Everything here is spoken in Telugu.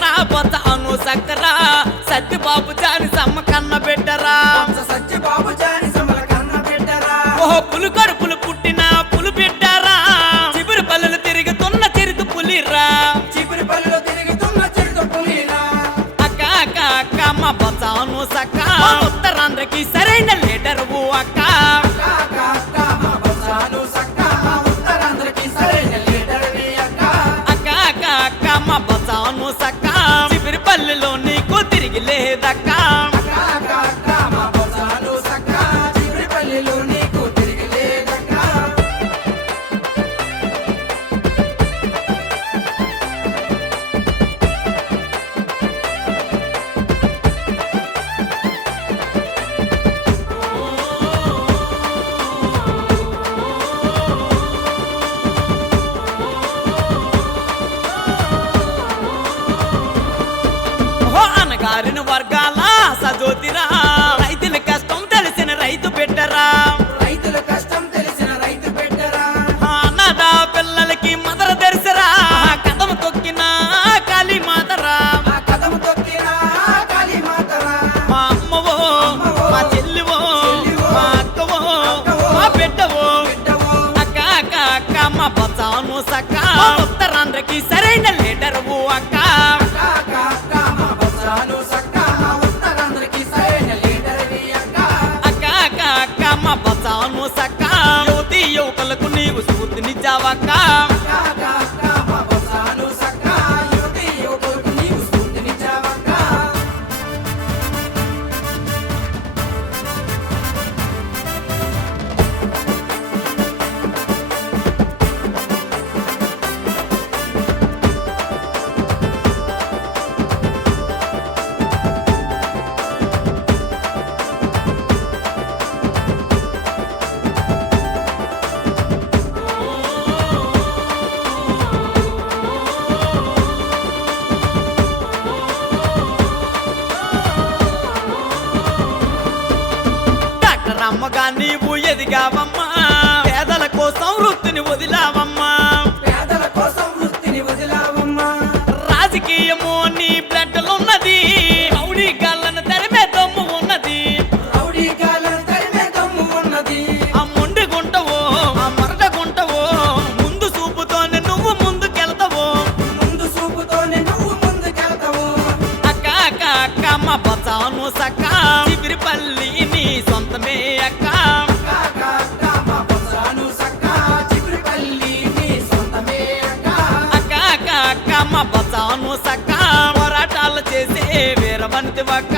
లీడరా బొత్సను సక్కరా సత్యబాబు జాని సమ్మ కన్న బిడ్డరా సత్యబాబు జాని సమ్మల కన్న బిడ్డరా ఓహో పులు కడుపులు పుట్టిన పులు బిడ్డరా చిబురు పల్లెలు తిరుగుతున్న చిరుత పులిరా చిపురి పల్లెలో తిరుగుతున్న చిరుత పులిరా అక్క అక్క అక్క మా బొత్సను సక్క ఉత్తరాంధ్రకి సరైన లీడరు అక్క మా బొత్సను సక్క మా ఉత్తరాంధ్రకి సరైన లీడర్వి అక్క అక్క అక్క అక్క మా బొత్సను సక్క చిబురు పల్లెలో నీకు తిరిగి లేదక్క మా బొత్సను సక్క చిపురి పల్లెలో నీకు తిరగలేదక్క ఓ అనగారిన వర్గాల సజోతిరా రైతుల కష్టం తెలిసిన రైతు బిడ్డరా రైతుల కష్టం తెలిసిన రైతు బిడ్డరా అన్నద పిల్లలకి మదర తెరిసరా కదము తొక్కిన కాళీ మాతరా ఆ కదం తొక్కిన కాళీమాతరా మా అమ్మవో మా చెల్లివో మా అక్కవో మా బిడ్డవో బిడ్డవో అక్క అక్క అక్క మా బొత్సను సక్క ఉత్తరాంధ్రకి సరైన లీడరు అక్క మా బొత్సను సక్క మా ఉత్తరాంధ్రకి సరైన లీడర్వి అక్క అక్క అక్క అక్క మా బొత్సను సక్క యువతి యువకులకు నీవు స్ఫూర్తినిచ్చావక్క మా బొత్సను సక్క యువతి యువకులకు నీవు స్ఫూర్తినిచ్చావక్క డాక్టర్ అమ్మగా నీవు ఎదిగావమ్మా పేదల కోసం వృత్తిని వదిలావమ్మా పేదల కోసం వృత్తిని వదిలావమ్మా రాజకీయము నీ బ్లడ్లున్నది రౌడీ గాళ్ళను తరిమే దమ్ము ఉన్నది రౌడీ గాలను తరిమే దమ్ము ఉన్నది ఆ మొండి గుంటవో ఆ మరట గుంటవో ముందు చూపుతోనే నువ్వు ముందుకెళ్తావో ముందు చూపుతోనే నువ్వు ముందుకెళ్తావు అక్క అక్క అక్క మా బొత్సను సక్క చిబిరిపల్లి నీ సొంతమే అక్క మా బొత్సను సక్క చిపురిపల్లి నీ సొంతమే అక్క అక్క అక్క అక్క మా బొత్సను సక్క పోరాటాలు చేసే వీరవంతి అక్క